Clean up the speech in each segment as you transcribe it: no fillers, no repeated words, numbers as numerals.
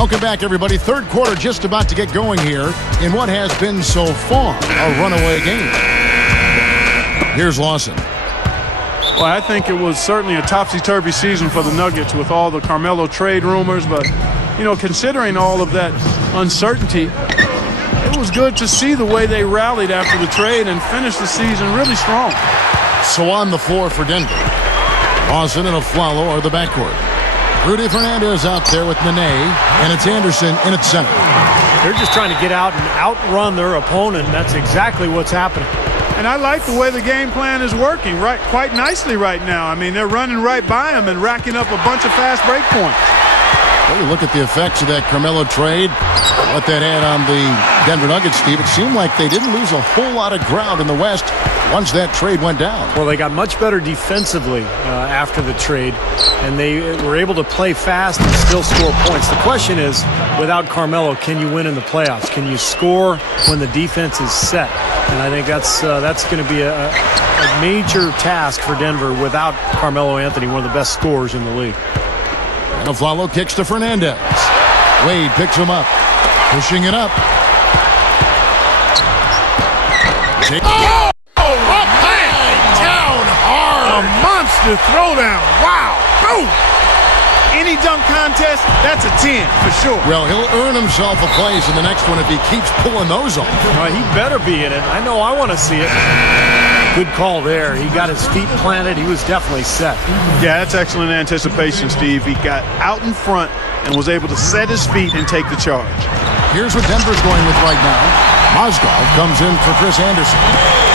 Welcome back, everybody. Third quarter just about to get going here in what has been so far a runaway game. Here's Lawson. Well, I think it was certainly a topsy-turvy season for the Nuggets with all the Carmelo trade rumors. But, you know, considering all of that uncertainty, it was good to see the way they rallied after the trade and finished the season really strong. So on the floor for Denver, Lawson and Afflalo are the backcourt. Rudy Fernandez out there with Nene, and it's Anderson in at center. They're just trying to get out and outrun their opponent, and that's exactly what's happening. And I like the way the game plan is working quite nicely right now. I mean, they're running right by him and racking up a bunch of fast break points. Well, you look at the effects of that Carmelo trade, what that had on the Denver Nuggets, Steve. It seemed like they didn't lose a whole lot of ground in the West once that trade went down. Well, they got much better defensively after the trade, and they were able to play fast and still score points. The question is, without Carmelo, can you win in the playoffs? Can you score when the defense is set? And I think that's going to be a major task for Denver without Carmelo Anthony, one of the best scorers in the league. And Afflalo kicks to Fernandez. Wade picks him up, pushing it up. Down hard. A monster throwdown. Wow. Boom. Any dunk contest, that's a 10 for sure. Well, he'll earn himself a place in the next one if he keeps pulling those off. Well, he better be in it. I know I want to see it. Good call there. He got his feet planted. He was definitely set. Yeah, that's excellent anticipation, Steve. He got out in front and was able to set his feet and take the charge. Here's what Denver's going with right now. Mozgov comes in for Chris Anderson.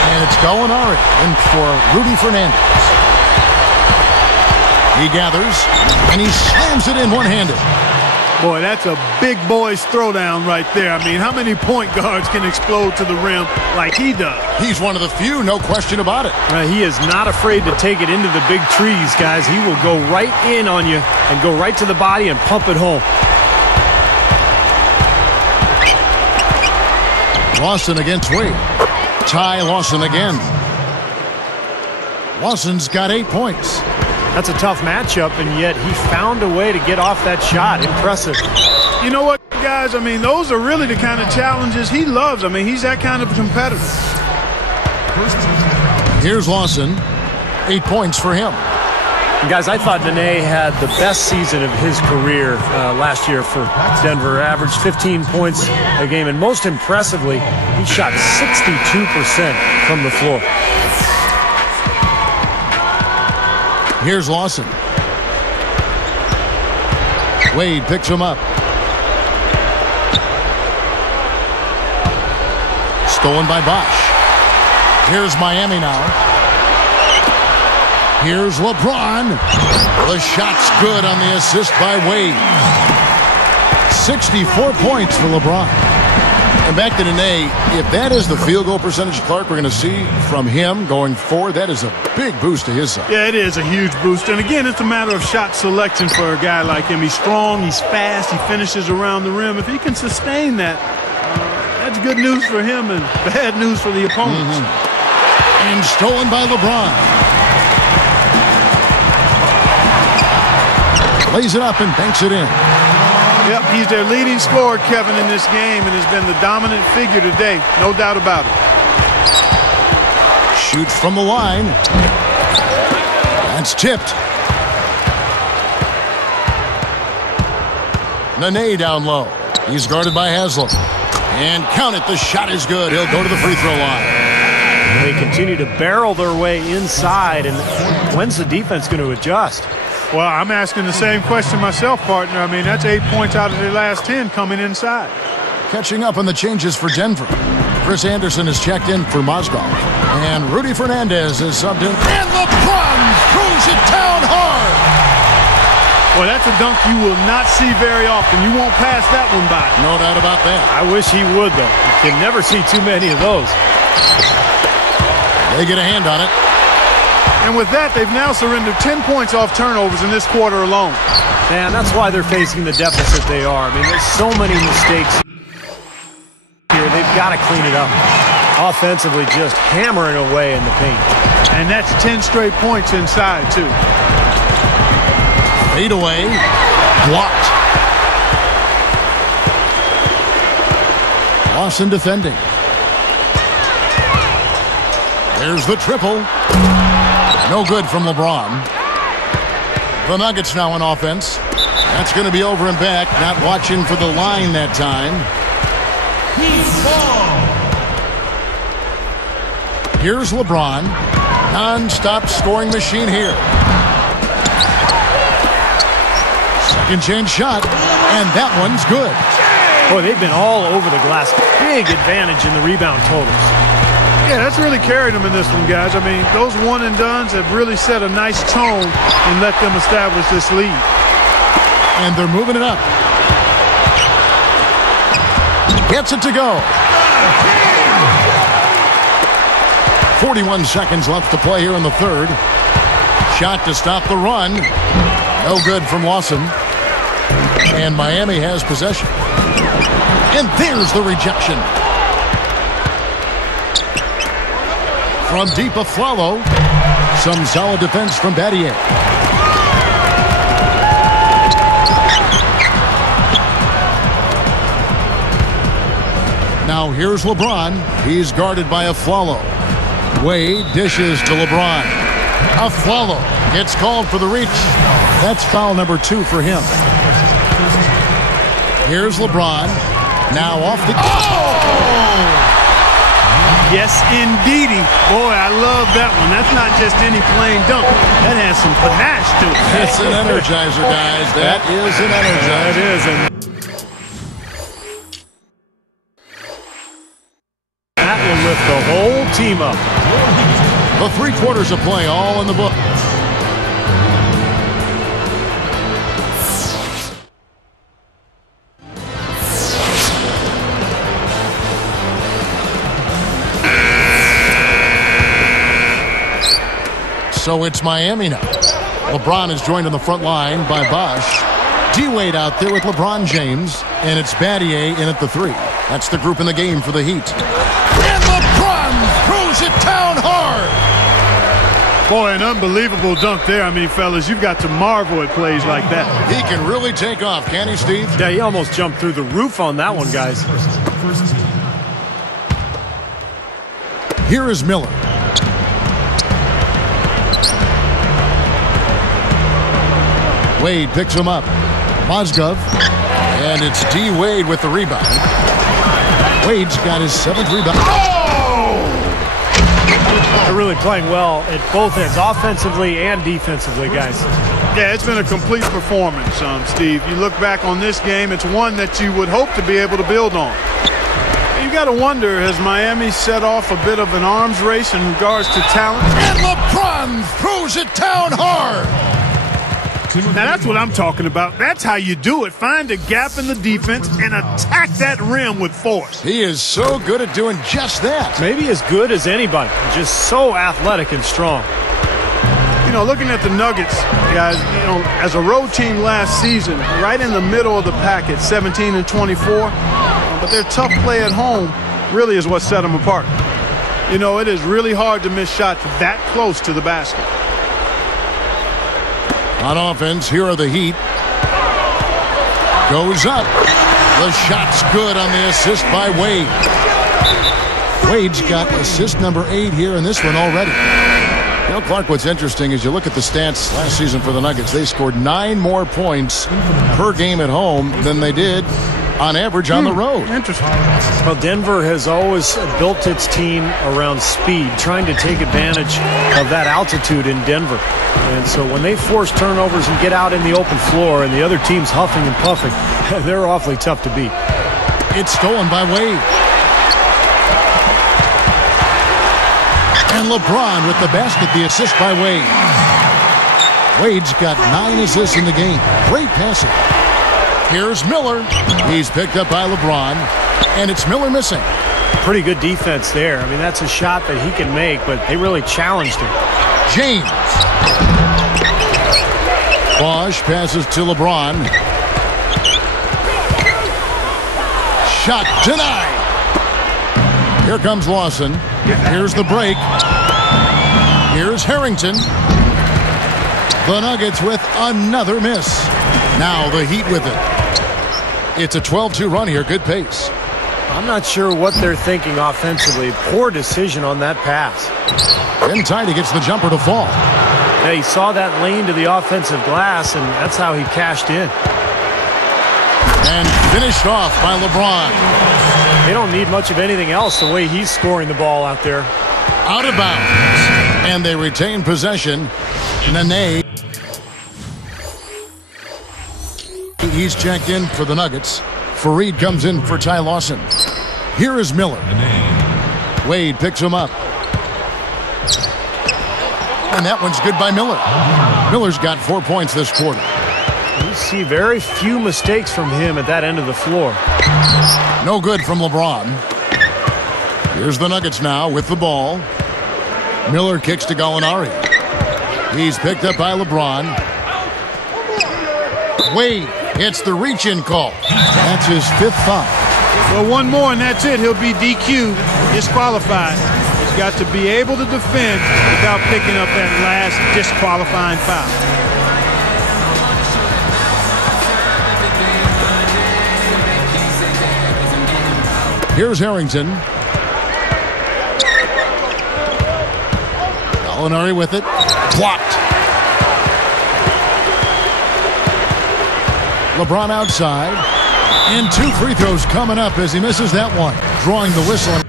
And it's Gallinari in for Rudy Fernandez. He gathers, and he slams it in one-handed. Boy, that's a big boy's throwdown right there. I mean, how many point guards can explode to the rim like he does? He's one of the few, no question about it. He is not afraid to take it into the big trees, guys. He will go right in on you and go right to the body and pump it home. Lawson against Wade. Ty Lawson again. Lawson's got 8 points. That's a tough matchup, and yet he found a way to get off that shot. Impressive. You know what, guys? I mean, those are really the kind of challenges he loves. I mean, he's that kind of competitor. Here's Lawson. 8 points for him. And guys, I thought Nene had the best season of his career last year for Denver. Averaged 15 points a game, and most impressively, he shot 62% from the floor. Here's Lawson. Wade picks him up. Stolen by Bosch. Here's Miami now. Here's LeBron. The shot's good on the assist by Wade. 64 points for LeBron. And back to Nene, if that is the field goal percentage, Clark, we're going to see from him going forward, that is a big boost to his side. Yeah, it is a huge boost. And again, it's a matter of shot selection for a guy like him. He's strong, he's fast, he finishes around the rim. If he can sustain that, that's good news for him and bad news for the opponents. And stolen by LeBron. Lays it up and banks it in. Yep, he's their leading scorer, Kevin, in this game, and has been the dominant figure today. No doubt about it. Shoots from the line. That's tipped. Nene down low. He's guarded by Haslam. And count it, the shot is good. He'll go to the free throw line. They continue to barrel their way inside, and when's the defense going to adjust? Well, I'm asking the same question myself, partner. I mean, that's 8 points out of their last 10 coming inside. Catching up on the changes for Denver. Chris Anderson is checked in for Mozgov. And Rudy Fernandez is subbed in. And LeBron throws it down hard. Well, that's a dunk you will not see very often. You won't pass that one by. No doubt about that. I wish he would, though. You can never see too many of those. They get a hand on it. And with that, they've now surrendered 10 points off turnovers in this quarter alone. Man, that's why they're facing the deficit they are. I mean, there's so many mistakes here. They've got to clean it up. Offensively, just hammering away in the paint. And that's 10 straight points inside, too. Fade away. Blocked. Lawson defending. There's the triple. No good from LeBron. The Nuggets now on offense. That's going to be over and back. Not watching for the line that time. Here's LeBron. Non-stop scoring machine here. Second chance shot. And that one's good. Boy, they've been all over the glass. Big advantage in the rebound totals. Yeah, that's really carried them in this one, guys. I mean, those one-and-dones have really set a nice tone and let them establish this lead. And they're moving it up. Gets it to go. 41 seconds left to play here in the third. Shot to stop the run. No good from Lawson. And Miami has possession. And there's the rejection. From deep, Aflalo. Some solid defense from Battier. Now here's LeBron. He's guarded by Aflalo. Wade dishes to LeBron. Aflalo gets called for the reach. That's foul number 2 for him. Here's LeBron. Now off the... Oh! Yes, indeedy. Boy, I love that one. That's not just any plain dunk. That has some panache to it. That's an energizer, guys. That is an energizer. That is. And that will lift the whole team up. The 3 quarters of play all in the book. So it's Miami now. LeBron is joined on the front line by Bosh. D-Wade out there with LeBron James. And it's Battier in at the 3. That's the group in the game for the Heat. And LeBron throws it down hard. Boy, an unbelievable dunk there. I mean, fellas, you've got to marvel at plays like that. He can really take off, can't he, Steve? Yeah, he almost jumped through the roof on that one, guys. Here is Miller. Wade picks him up. Mozgov. And it's D-Wade with the rebound. Wade's got his 7th rebound. Oh! They're really playing well at both ends, offensively and defensively, guys. Yeah, it's been a complete performance, Steve. You look back on this game, it's one that you would hope to be able to build on. You got to wonder, has Miami set off a bit of an arms race in regards to talent? And LeBron throws it down hard. Now, that's what I'm talking about. That's how you do it. Find a gap in the defense and attack that rim with force. He is so good at doing just that. Maybe as good as anybody. Just so athletic and strong. You know, looking at the Nuggets, guys, you know, as a road team last season, right in the middle of the pack at 17-24, but their tough play at home really is what set them apart. You know, it is really hard to miss shots that close to the basket. On offense, here are the Heat. Goes up. The shot's good on the assist by Wade. Wade's got assist number 8 here in this one already. You know, Clark, what's interesting is you look at the stats last season for the Nuggets. They scored 9 more points per game at home than they did on average on the road. Interesting. Well, Denver has always built its team around speed, trying to take advantage of that altitude in Denver. And so when they force turnovers and get out in the open floor and the other team's huffing and puffing, they're awfully tough to beat. It's stolen by Wade. And LeBron with the basket, the assist by Wade. Wade's got 9 assists in the game. Great passing. Here's Miller. He's picked up by LeBron. And it's Miller missing. Pretty good defense there. I mean, that's a shot that he can make, but they really challenged him. James. Bosh passes to LeBron. Shot denied. Here comes Lawson. Here's the break. Here's Harrington. The Nuggets with another miss. Now the Heat with it. It's a 12-2 run here. Good pace. I'm not sure what they're thinking offensively. Poor decision on that pass. In tight, he gets the jumper to fall. Yeah, he saw that lane to the offensive glass, and that's how he cashed in. And finished off by Lebron. They don't need much of anything else the way he's scoring the ball out there. Out of bounds. And they retain possession. Nene. He's checked in for the Nuggets. Fareed comes in for Ty Lawson. Here is Miller. Wade picks him up. And that one's good by Miller. Miller's got 4 points this quarter. You see very few mistakes from him at that end of the floor. No good from LeBron. Here's the Nuggets now with the ball. Miller kicks to Gallinari. He's picked up by LeBron. Wade hits the reach-in call. That's his 5th foul. Well, one more and that's it. He'll be DQ, disqualified. He's got to be able to defend without picking up that last disqualifying foul. Here's Harrington. Gallinari with it. Blocked. LeBron outside. And 2 free throws coming up as he misses that one. Drawing the whistle.